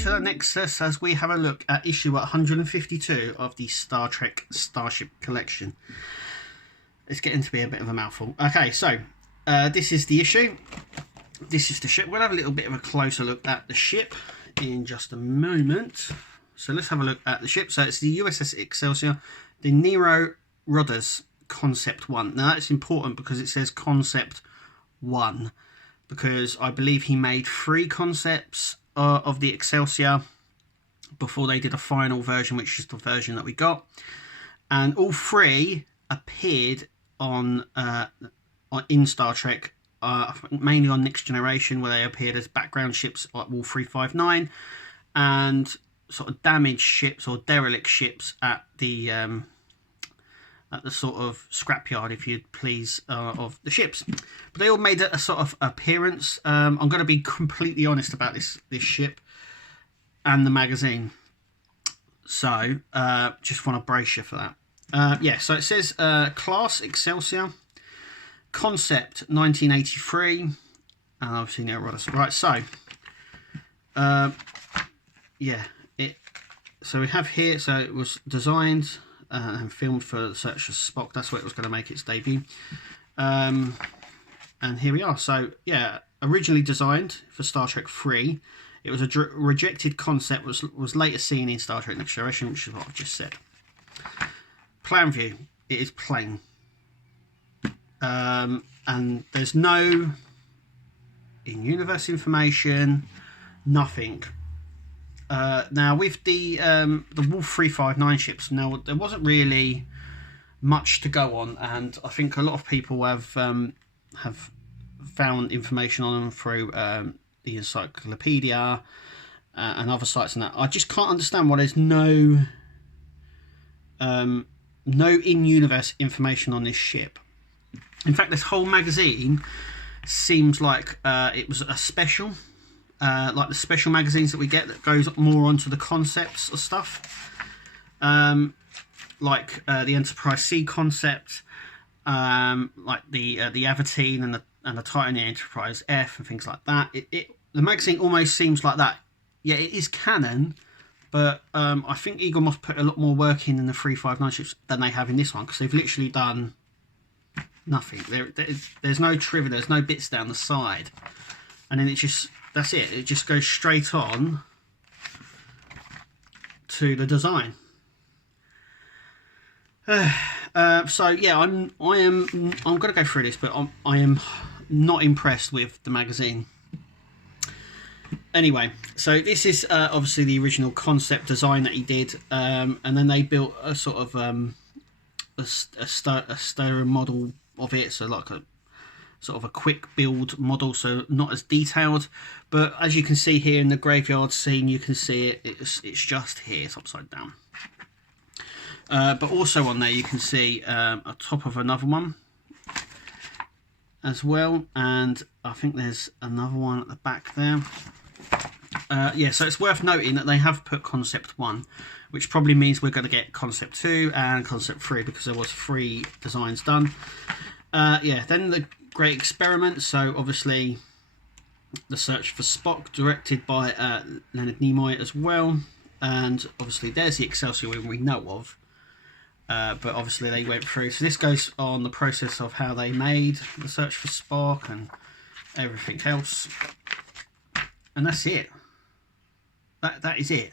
to the Nexus as we have a look at issue 152 of the Star Trek Starship collection. It's getting to be a bit of a mouthful. Okay, so this is the issue. This is the ship. We'll have a little bit of a closer look at the ship in just a moment. So let's have a look at the ship. So it's the USS Excelsior, the Nilo Rodis Concept 1. Now that's important because it says Concept 1, because I believe he made 3 concepts of the Excelsior before they did a final version, which is the version that we got. And all 3 appeared on in Star Trek, mainly on Next Generation, where they appeared as background ships like Wolf 359 and sort of damaged ships or derelict ships at the sort of scrapyard, if you'd please, of the ships. But they all made a sort of appearance. I'm going to be completely honest about this ship and the magazine. So just want to brace you for that. Yeah, so it says Class Excelsior, Concept 1983, and obviously Nilo Rodis. Right, so yeah, so we have here. So it was designed and filmed for Search for Spock. That's where it was going to make its debut. And here we are. So yeah, originally designed for Star Trek 3. It was a rejected concept, was later seen in Star Trek Next Generation, which is what I've just said. Plan view, it is plain. And there's no in-universe information, nothing. Now with the Wolf 359 ships, now there wasn't really much to go on, and I think a lot of people have found information on them through the encyclopedia and other sites and that. I just can't understand why there's no in-universe information on this ship. In fact, this whole magazine seems like it was a special. Like the special magazines that we get that goes more onto the concepts of stuff, like the Enterprise C concept, like the Avatine and the Titan Enterprise F and things like that. The magazine almost seems like that. Yeah, it is canon, but I think Eagle Moss put a lot more work in the 359 ships than they have in this one, because they've literally done nothing. There's no trivia, there's no bits down the side, and then it just. That's it. It just goes straight on to the design. So yeah, I'm going to go through this, but I am not impressed with the magazine. Anyway, so this is obviously the original concept design that he did, and then they built a sort of a stereo model of it, so like a sort of a quick build model, so not as detailed, but as you can see here in the graveyard scene, you can see it's just here, it's upside down. But also on there you can see a top of another one as well, and I think there's another one at the back there. Yeah, so it's worth noting that they have put Concept 1, which probably means we're going to get Concept 2 and Concept 3, because there was 3 designs done. Yeah, then the Great Experiment, so obviously the Search for Spock, directed by Leonard Nimoy as well, and obviously there's the Excelsior we know of, but obviously they went through, so this goes on the process of how they made the Search for Spock and everything else, and that's it. That is it.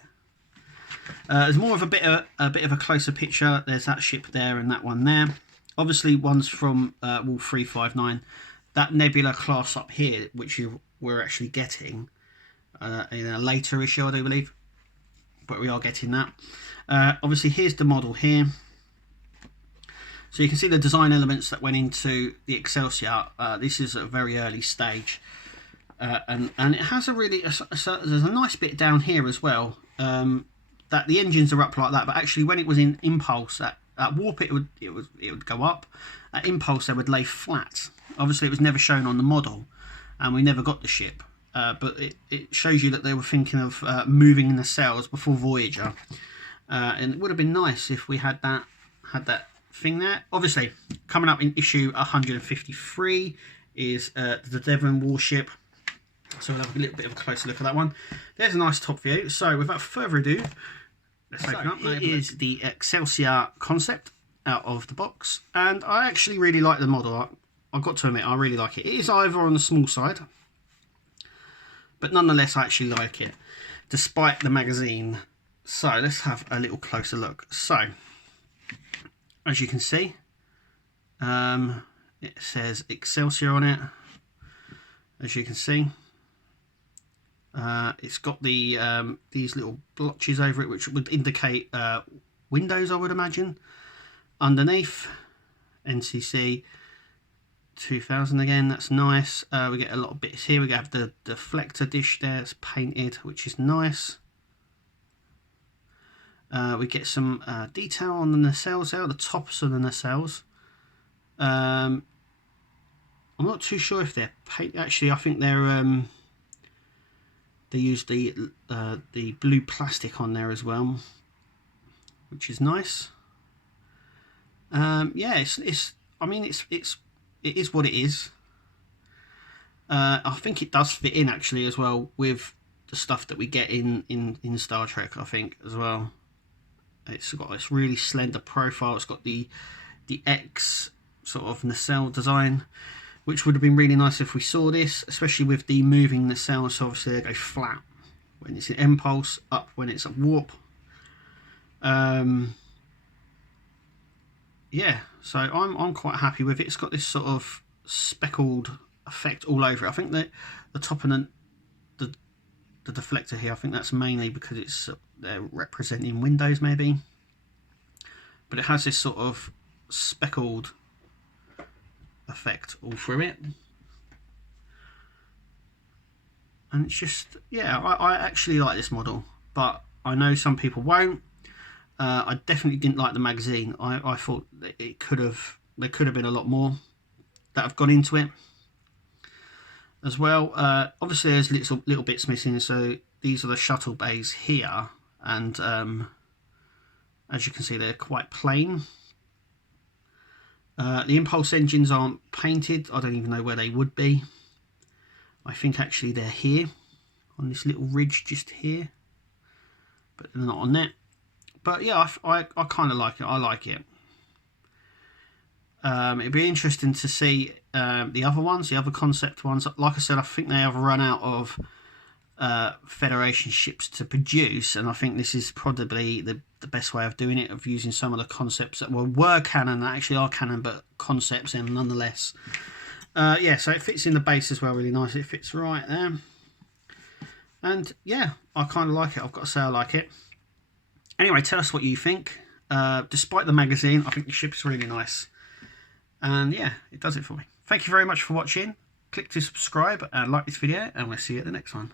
There's more of a bit of a closer picture. There's that ship there and that one there. Obviously, one's from Wolf 359. That Nebula class up here, which we're actually getting in a later issue, I do believe. But we are getting that. Obviously, here's the model here. So you can see the design elements that went into the Excelsior. This is at a very early stage. And it has a really... there's a nice bit down here as well. That the engines are up like that, but actually when it was in impulse... At warp it would go up. At impulse they would lay flat. Obviously it was never shown on the model, and we never got the ship. But it shows you that they were thinking of moving the cells before Voyager, and it would have been nice if we had that thing there. Obviously, coming up in issue 153 is the Devon warship. So we'll have a little bit of a closer look at that one. There's a nice top view. So without further ado, let's open up. It is the Excelsior concept out of the box, and I actually really like the model. I've got to admit, I really like it. It is either on the small side, but nonetheless I actually like it, despite the magazine. So let's have a little closer look. So, as you can see, it says Excelsior on it, as you can see. It's got the these little blotches over it, which would indicate windows, I would imagine. Underneath, NCC 2000 again, that's nice. We get a lot of bits here. We have the deflector dish there, it's painted, which is nice. We get some detail on the nacelles there, the tops of the nacelles. I'm not too sure if they're paint. Actually, I think they're they use the blue plastic on there as well, which is nice. Yeah, I mean, it is what it is. I think it does fit in actually as well with the stuff that we get in Star Trek, I think, as well. It's got this really slender profile. It's got the X sort of nacelle design, which would have been really nice if we saw this, especially with the moving nacelle. So obviously they go flat when it's in impulse, up when it's at warp. Yeah, so I'm quite happy with it. It's got this sort of speckled effect all over it. I think that the top and the deflector here, I think that's mainly because it's they're representing windows maybe, but it has this sort of speckled effect all through it, and it's just, yeah, I actually like this model, but I know some people won't. I definitely didn't like the magazine. I thought that there could have been a lot more that have gone into it as well. Obviously there's little bits missing, so these are the shuttle bays here, and as you can see, they're quite plain. The impulse engines aren't painted. I don't even know where they would be. I think actually they're here on this little ridge just here, but they're not on that. But yeah, I kind of like it. I like it. It'd be interesting to see the other ones, the other concept ones. Like I said, I think they have run out of Federation ships to produce, and I think this is probably the best way of doing it, of using some of the concepts that were canon, that actually are canon, but concepts in nonetheless. Yeah, so it fits in the base as well really nice. It fits right there, and yeah, I kind of like it. I've got to say I like it. Anyway, tell us what you think. Despite the magazine, I think the ship is really nice. And yeah, it does it for me. Thank you very much for watching. Click to subscribe and like this video, and we'll see you at the next one.